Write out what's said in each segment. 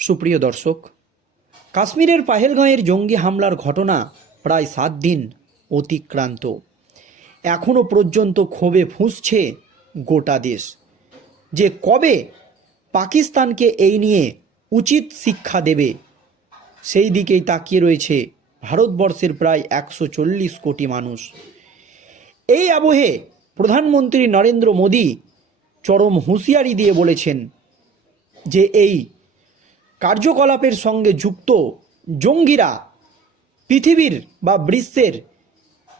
সুপ্রিয় দর্শক, কাশ্মীরের পাহেলগাঁয়ের জঙ্গি হামলার ঘটনা প্রায় সাত দিন অতিক্রান্ত। এখনও পর্যন্ত ক্ষোভে ফুঁসছে গোটা দেশ। যে কবে পাকিস্তানকে এই নিয়ে উচিত শিক্ষা দেবে, সেই দিকেই তাকিয়ে রয়েছে ভারতবর্ষের প্রায় একশো চল্লিশ কোটি মানুষ। এই আবহে প্রধানমন্ত্রী নরেন্দ্র মোদী চরম হুঁশিয়ারি দিয়ে বলেছেন যে এই কার্যকলাপের সঙ্গে যুক্ত জঙ্গিরা পৃথিবীর বা বিশ্বের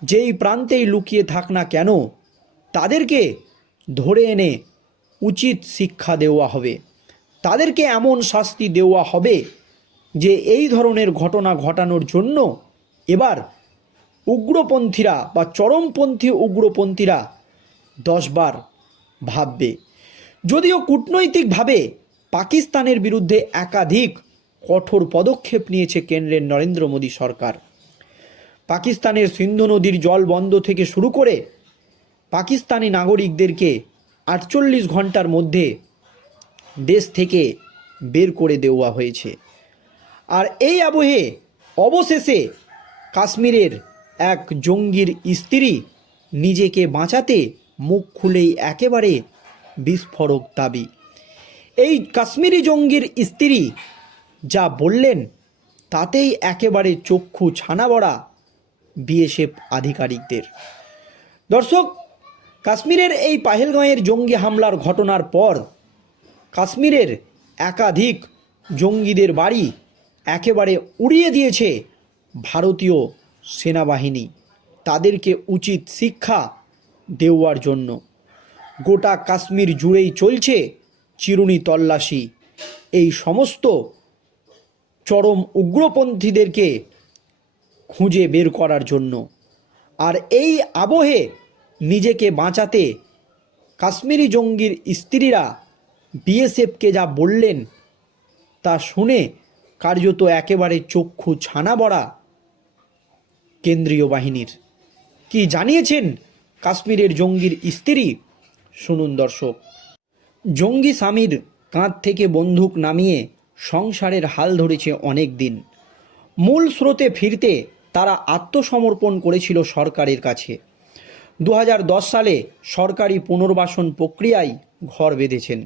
যেই প্রান্তেই লুকিয়ে থাক না কেন, তাদেরকে ধরে এনে উচিত শিক্ষা দেওয়া হবে। তাদেরকে এমন শাস্তি দেওয়া হবে যে এই ধরনের ঘটনা ঘটানোর জন্য এবার উগ্রপন্থীরা বা চরমপন্থী উগ্রপন্থীরা দশবার ভাববে। যদিও কূটনৈতিকভাবে পাকিস্তানের বিরুদ্ধে একাধিক কঠোর পদক্ষেপ নিয়েছে কেন্দ্রের নরেন্দ্র মোদী সরকার। পাকিস্তানের সিন্ধু নদীর জল বন্ধ থেকে শুরু করে পাকিস্তানি নাগরিকদেরকে আটচল্লিশ ঘণ্টার মধ্যে দেশ থেকে বের করে দেওয়া হয়েছে। আর এই আবহে অবশেষে কাশ্মীরের এক জঙ্গির স্ত্রী নিজেকে বাঁচাতে মুখ খুলেই একেবারে বিস্ফোরক দাবি। এই কাশ্মীরি জঙ্গির স্ত্রী যা বললেন, তাতেই একেবারে চক্ষু ছানাবড়া বিএসএফ আধিকারিকদের। দর্শক, কাশ্মীরের এই পাহেলগাঁয়ের জঙ্গি হামলার ঘটনার পর কাশ্মীরের একাধিক জঙ্গিদের বাড়ি একেবারে উড়িয়ে দিয়েছে ভারতীয় সেনাবাহিনী। তাদেরকে উচিত শিক্ষা দেওয়ার জন্য। গোটা কাশ্মীর জুড়েই চলছে চিরুনি তল্লাশি। এই সমস্ত চরম উগ্রপন্থীদেরকে খুঁজে বের করার জন্য। আর এই আবহে নিজেকে বাঁচাতে কাশ্মীরি জঙ্গির স্ত্রীরা বিএসএফকে যা বললেন তা শুনে কার্যত একেবারে চক্ষু ছানা বড়া কেন্দ্রীয় বাহিনীর। কি জানিয়েছেন কাশ্মীরের জঙ্গির স্ত্রী? শুনুন দর্শক। জঙ্গি স্বামীর কাঁধ থেকে বন্দুক নামিয়ে সংসারের হাল ধরেছে অনেক দিন। মূল স্রোতে ফিরতে তারা আত্মসমর্পণ করেছিল সরকারের কাছে। দু হাজার দশ সালে সরকারি পুনর্বাসন প্রক্রিয়ায় ঘর বেঁধেছেন।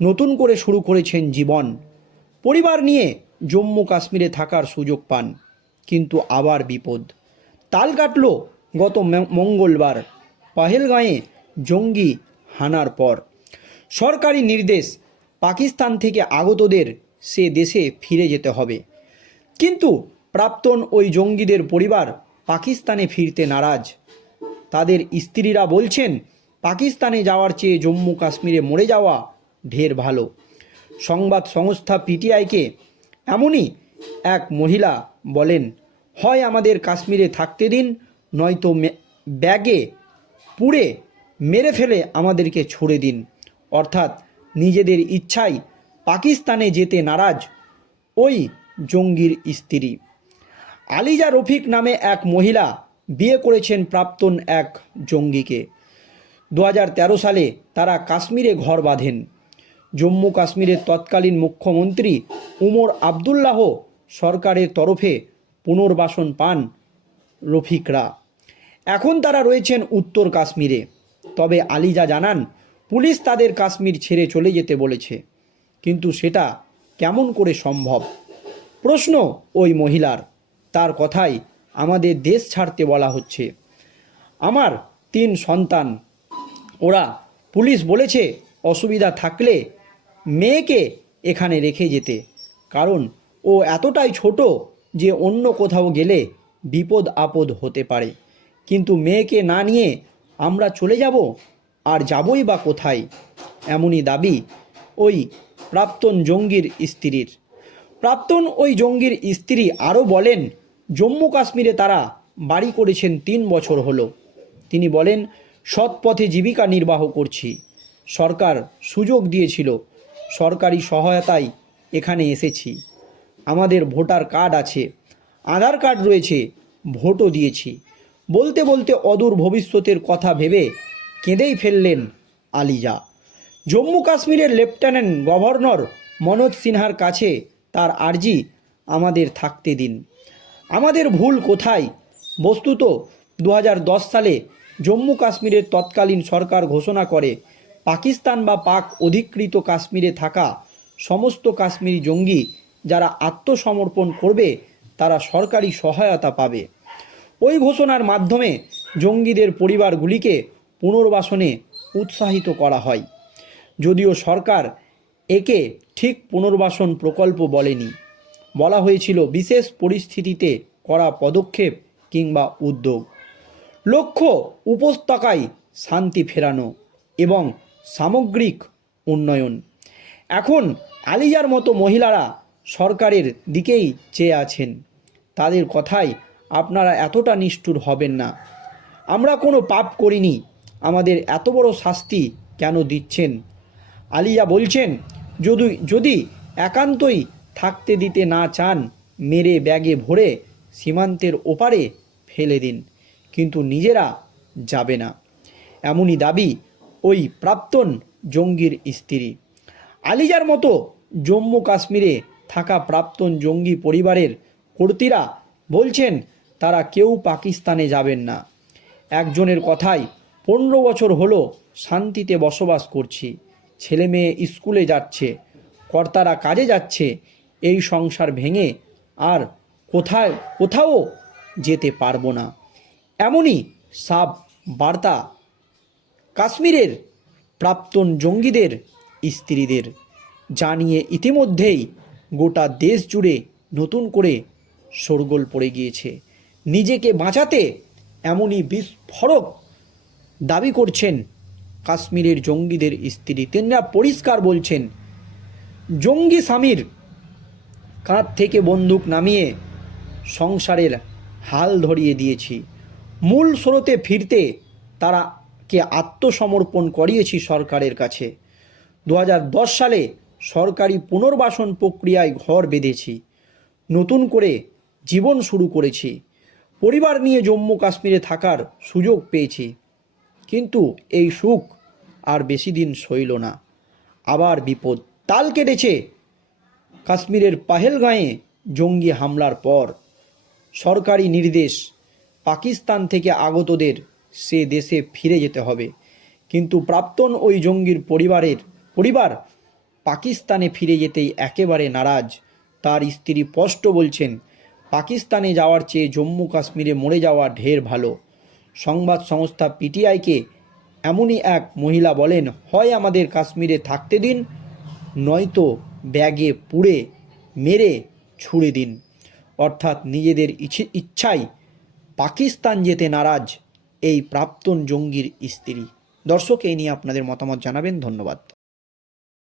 নতুন করে শুরু করেছেন জীবন। পরিবার নিয়ে জম্মু কাশ্মীরে থাকার সুযোগ পান, কিন্তু আবার বিপদ। তাল কাটল গত মঙ্গলবার। পাহেলগাঁয়ে জঙ্গি হানার পর। সরকারি নির্দেশ পাকিস্তান থেকে আগতদের সে দেশে ফিরে যেতে হবে। কিন্তু প্রাক্তন ওই জঙ্গিদের পরিবার পাকিস্তানে ফিরতে নারাজ। তাদের স্ত্রীরা বলছেন, পাকিস্তানে যাওয়ার চেয়ে জম্মু কাশ্মীরে মরে যাওয়া ঢের ভালো। সংবাদ সংস্থা পিটিআইকে এমনই এক মহিলা বলেন, হয় আমাদের কাশ্মীরে থাকতে দিন, নয়তো ব্যাগে পুড়ে মেরে ফেলে আমাদেরকে ছুড়ে দিন। অর্থাৎ নিজেদের ইচ্ছায় পাকিস্তানে যেতে নারাজ ওই জঙ্গির স্ত্রী। আলিজা রফিক নামে এক মহিলা বিয়ে করেছেন প্রাক্তন এক জঙ্গিকে। দু হাজার তেরো সালে তারা কাশ্মীরে ঘর বাঁধেন। জম্মু কাশ্মীরের তৎকালীন মুখ্যমন্ত্রী উমর আবদুল্লাহ সরকারের তরফে পুনর্বাসন পান রফিকরা। এখন তারা রয়েছেন উত্তর কাশ্মীরে। তবে আলিজা জানান পুলিশ তাদের কাশ্মীর ছেড়ে চলে যেতে বলেছে। কিন্তু সেটা কেমন করে সম্ভব? প্রশ্ন ওই মহিলার। তার কথাই আমাদের দেশ ছাড়তে বলা হচ্ছে। আমার তিন সন্তান। ওরা পুলিশ বলেছে অসুবিধা থাকলে মেয়েকে এখানে রেখে যেতে। কারণ ও এতটাই ছোট যে অন্য কোথাও গেলে বিপদ আপদ হতে পারে। কিন্তু মেয়েকে না নিয়ে আমরা চলে যাব আর যাবই বা কোথায়, এমনই দাবি ওই প্রাক্তন জঙ্গির স্ত্রীর। প্রাক্তন ওই জঙ্গির স্ত্রী আরও বলেন, জম্মু কাশ্মীরে তারা বাড়ি করেছেন তিন বছর হলো। তিনি বলেন, সৎ পথে জীবিকা নির্বাহ করছি। সরকার সুযোগ দিয়েছিল। সরকারি সহায়তায় এখানে এসেছি। আমাদের ভোটার কার্ড আছে। আধার কার্ড রয়েছে। ভোটও দিয়েছি। বলতে বলতে অদূর ভবিষ্যতের কথা ভেবে কেঁদেই ফেললেন আলিজা। জম্মু কাশ্মীরের লেফটেন্যান্ট গভর্নর মনোজ সিনহার কাছে তার আর্জি আমাদের থাকতে দিন। আমাদের ভুল কোথায়? বস্তুত দু হাজার দশ সালে জম্মু কাশ্মীরের তৎকালীন সরকার ঘোষণা করে, পাকিস্তান বা পাক অধিকৃত কাশ্মীরে থাকা সমস্ত কাশ্মীরি জঙ্গি যারা আত্মসমর্পণ করবে, তারা সরকারি সহায়তা পাবে। ওই ঘোষণার মাধ্যমে জঙ্গিদের পরিবারগুলিকে পুনর্বাসনে উৎসাহিত করা হয়। যদিও সরকার একে ঠিক পুনর্বাসন প্রকল্প বলেনি। বলা হয়েছিল বিশেষ পরিস্থিতিতে করা পদক্ষেপ কিংবা উদ্যোগ। লক্ষ্য উপত্যকায় শান্তি ফেরানো এবং সামগ্রিক উন্নয়ন। এখন আলিয়ার মতো মহিলারা সরকারের দিকেই চেয়ে আছেন। তাদের কথায় আপনারা এতটা নিষ্ঠুর হবেন না। আমরা কোনো পাপ করিনি আমাদের এত বড় শাস্তি কেন দিচ্ছেন? আলিয়া বলছেন, যদি যদি একান্তই থাকতে দিতে না চান, মেরে ব্যাগে ভরে সীমান্তের ওপারে ফেলে দিন, কিন্তু নিজেরা যাবে না। এমনই দাবি ওই প্রাক্তন জঙ্গির স্ত্রী। আলিজার মতো জম্মু কাশ্মীরে থাকা প্রাক্তন জঙ্গি পরিবারের কর্তীরা বলছেন, তারা কেউ পাকিস্তানে যাবেন না। একজনের কথায় পনেরো বছর হলো শান্তিতে বসবাস করছি। ছেলে মেয়ে স্কুলে যাচ্ছে, কর্তারা কাজে যাচ্ছে, এই সংসার ভেঙে আর কোথায়, কোথাও যেতে পারব না। এমনই সাব বার্তা কাশ্মীরের প্রাক্তন জঙ্গিদের, স্ত্রীদের। জানিয়ে ইতিমধ্যেই গোটা দেশ জুড়ে নতুন করে শোরগোল পড়ে গিয়েছে। নিজেকে বাঁচাতে এমনই বিস্ফোরক দাবি করছেন কাশ্মীরের জঙ্গিদের স্ত্রী। তেনরা পরিষ্কার বলছেন, জঙ্গি স্বামীর কাঁধ থেকে বন্দুক নামিয়ে সংসারের হাল ধরিয়ে দিয়েছি। মূল স্রোতে ফিরতে তারা কে আত্মসমর্পণ করিয়েছি সরকারের কাছে। দু হাজার দশ সালে সরকারি পুনর্বাসন প্রক্রিয়ায় ঘর বেঁধেছি। নতুন করে জীবন শুরু করেছি। পরিবার নিয়ে জম্মু কাশ্মীরে থাকার সুযোগ পেয়েছি। কিন্তু এই সুখ আর বেশি দিন সইল না। আবার বিপদ তাল কেটেছে। কাশ্মীরের পাহেলগাঁয়ে জঙ্গি হামলার পর সরকারি নির্দেশ, পাকিস্তান থেকে আগতদের সে দেশে ফিরে যেতে হবে। কিন্তু প্রাক্তন ওই জঙ্গির পরিবারের পরিবার পাকিস্তানে ফিরে যেতেই একেবারে নারাজ। তার স্ত্রী স্পষ্ট বলছেন, পাকিস্তানে যাওয়ার চেয়ে জম্মু কাশ্মীরে মরে যাওয়া ঢের ভালো। সংবাদ সংস্থা পিটিআইকে এমনই এক মহিলা বলেন, হয় আমাদের কাশ্মীরে থাকতে দিন, নয়তো ব্যাগে পুড়ে, মেরে ছুড়ে দিন। অর্থাৎ নিজেদের ইচ্ছে ইচ্ছায় পাকিস্তান যেতে নারাজ এই প্রাক্তন জঙ্গির স্ত্রী। দর্শক, এই নিয়ে আপনাদের মতামত জানাবেন। ধন্যবাদ।